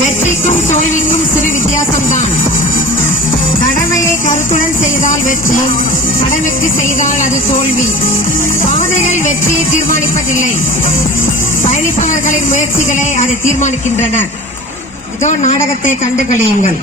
வெற்றிக்கும் தோல்விக்கும் சிறு வித்தியாசம்தான். கடமையை கருத்துடன் செய்தால் வெற்றி, கடமைக்கு செய்தால் அது தோல்வி. பாதைகள் வெற்றியை தீர்மானிப்பதில்லை, பயணிப்பவர்களின் முயற்சிகளை அதை தீர்மானிக்கின்றன. இதோ நாடகத்தை கண்டுகளியுங்கள்.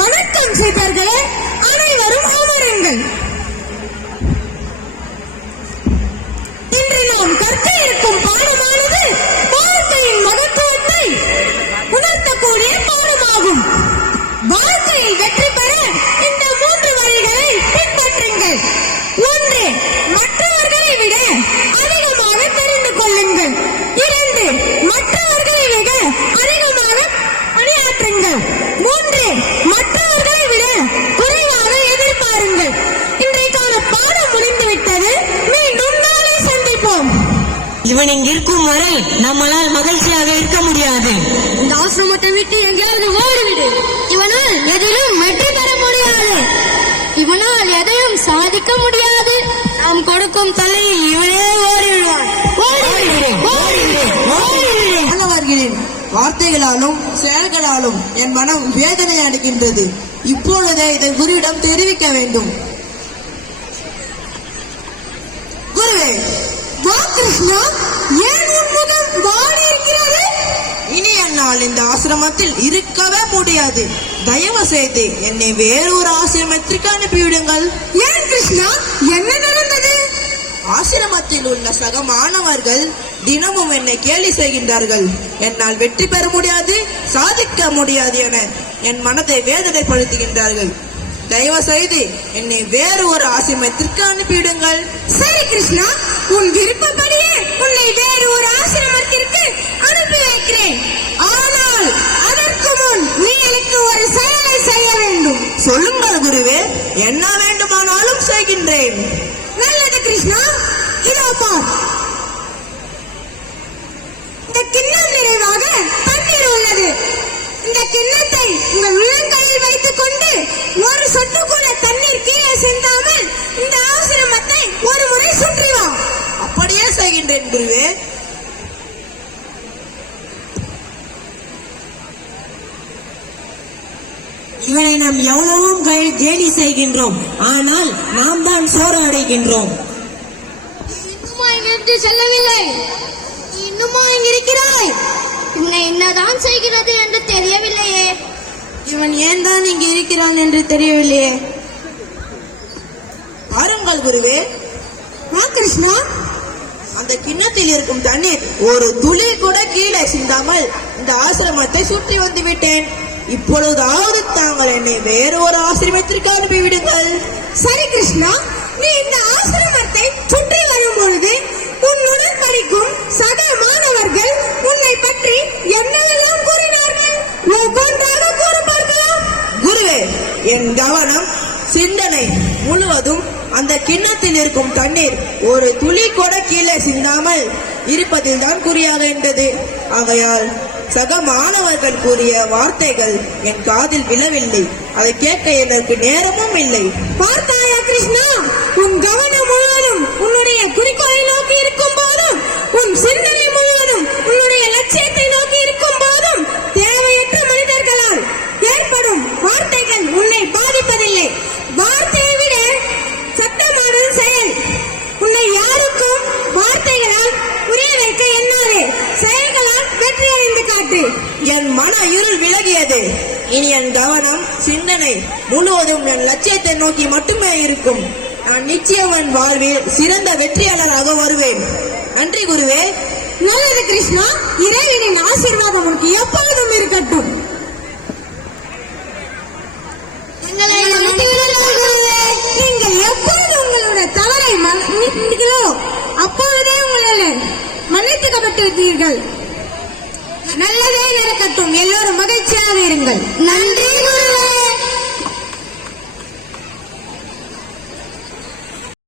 வணக்கம் செய்தார்களே, அனைவரும் அமருங்கள். இன்று நாம் கற்க இருக்கும் பாடமானது வாழ்க்கையின் மகத்துவத்தை உணர்த்தக்கூடிய பாடமாகும். வாழ்க்கையில் வெற்றி பெற இந்த 3 வழிகளை பின்பற்றுங்கள். 1. மற்றவர்களை விட அதிகமாக தெரிந்து கொள்ளுங்கள். 2. மற்றவர்களை விட அதிகமாக பணியாற்றுங்கள். 3. மற்றவர்களை விட குறைவாக எதிர்பாருங்கள். இன்றைக்கான பாடம் முடிந்துவிட்டது. மீண்டும் நாளை சந்திப்போம். இவன் இங்கிருக்கும் வரை நம்மளால் மகிழ்ச்சியாக இருக்க முடியாது. இந்த ஆசிரமத்தை விட்டு எங்கேயாவது ஓடிவிடு. இவனால் எதிலும் வெற்றி பெற முடியாது. இவனால் எதையும் சாதிக்க முடியாது. நாம் கொடுக்கும் தலையில் இவனே ஓடிவிடுவான். மாணவர்களின் வார்த்தைகளாலும் செயல்களாலும் என் மனம் வேதனை அடைகின்றது. இப்பொழுதே இதை குருவிடம் தெரிவிக்க வேண்டும். குருவே, வா கிருஷ்ணா, ஏன் உன் முகம் வாடி இருக்கிறது? இனி என்னால் இந்த ஆசிரமத்தில் இருக்கவே முடியாது. தயவு செய்து என்னை வேறொரு ஆசிரமத்திற்கு அனுப்பிவிடுங்கள். ஏன் கிருஷ்ணா, என்ன நடந்தது? ஆசிரமத்தில் உள்ள சக மாணவர்கள் தினமும் என்னை கேலி செய்கின்றார்கள். என்னால் வெற்றி பெற முடியாது, சாதிக்க முடியாது என என் மனதை வேதனைப்படுத்துகின்றார்கள். தயவு செய்து என்னை வேறு ஒரு ஆசிரமத்திற்கு அனுப்பிவிடுங்கள். சரி கிருஷ்ணா, உன் விருப்பப்படியே உன்னை வேறு ஒரு ஆசிரமத்திற்கு அனுப்பி வைக்கிறேன். ஆனால் அதற்கு முன் நீ எனக்கு ஒரு செயலை செய்ய வேண்டும். சொல்லுங்கள் குருவே, என்ன வேண்டுமானாலும் செய்கின்றேன். நல்லது கிருஷ்ணா, இதோ பார். இந்த கிண்ணம் நிறைவாக தண்ணீர் உள்ளது. இந்த கிண்ணத்தை உங்கள் உள்ளங்கையில் வைத்துக் கொண்டு ஒரு சொட்டு கூட தண்ணீர் கீழே சிந்தாமல் இந்த ஆசிரமத்தை ஒரு முறை சுற்றி வா. அப்படியே செய்கின்றேன் குருவே. இவனை நாம் எவ்வளவும் கேலி செய்கின்றோம், ஆனால் நாம் தான் சோறு அடைகின்றோம். இன்னுமா இங்கிருந்து செல்லவில்லை? இன்னுமா இங்க இருக்கிறாய்? உன்னை என்னதான் செய்கிறது என்று தெரியவில்லையே. இவன் ஏன் தான் இங்கு இருக்கிறான் என்று தெரியவில்லையே. பாருங்கள் குருவே. கிருஷ்ணா, அந்த கிண்ணத்தில் இருக்கும் தண்ணீர் ஒரு துளி கூட கீழே சிந்தாமல் இந்த ஆசிரமத்தை சுற்றி வந்து விட்டேன். இப்பொழுதாவது தாங்கள் என்னை வேறு ஒரு ஆசிரமத்திற்கு அனுப்பிவிடுங்கள். சரி கிருஷ்ணா, நீ இந்த ஆசிரமத்தை சுற்றி வரும் பொழுது உன்னுடன் படிக்கும் சக மாணவர்கள் உன்னை பற்றி என்னவெல்லாம் கூறினார்கள்? ஒவ்வொன்றாக கூற பார்க்கலாம். குருவே, என் கவனம் சிந்தனை முழுவதும் அந்த கிண்ணத்தில் இருக்கும் தண்ணீர் ஒரு துளி கூட கீழே சிந்தாமல் இருப்பதில் தான் குறியாகின்றது. ஆகையால் சக மாணவர்கள் கூறிய வார்த்தைகள் என் காதில் விழவில்லை. அதை கேட்க எனக்கு நேரமும் இல்லை. பார்த்தாயா கிருஷ்ணா, உன் கவனம் முழுவதும் உன்னுடைய குறிக்கோளை நோக்கி இருக்கும் போதும், உன் சிந்தனை முழுவதும் உன்னுடைய லட்சியத்தை நோக்கி இருக்கும் போதும் தேவையற்ற மனிதர்களால் ஏற்படும் வார்த்தைகள் உன்னை பாதிப்பதில்லை. வார்த்தையை விட சட்டமானது செயல். உன்னை யாருக்கும் வார்த்தைகளால் புரிய வைக்க எண்ணாதே, செயல்களால் வெற்றி அடைந்து காட்டு. என் மன இருள் விலகியது. இனி என் கவனம் சிந்தனை முழுவதும் என் லட்சியத்தை நோக்கி மட்டுமே இருக்கும். நான் நிச்சயம் என் வாழ்வில் சிறந்த வெற்றியாளராக வருவேன். நன்றி குருவே. நல்லது கிருஷ்ணா, இறைவனின் ஆசீர்வாதம் உனக்கு எப்பொழுதும் இருக்கட்டும். நீங்கள் எப்பொழுது உங்களுடைய தவறை மன்னிக்கிறோ அப்பொழுதே உங்களை மன்னித்துக்கப்பட்டிருக்கிறீர்கள். நல்லதே நடக்கட்டும். எல்லோரும் மகிழ்ச்சியாக இருங்கள். நன்றி குரு.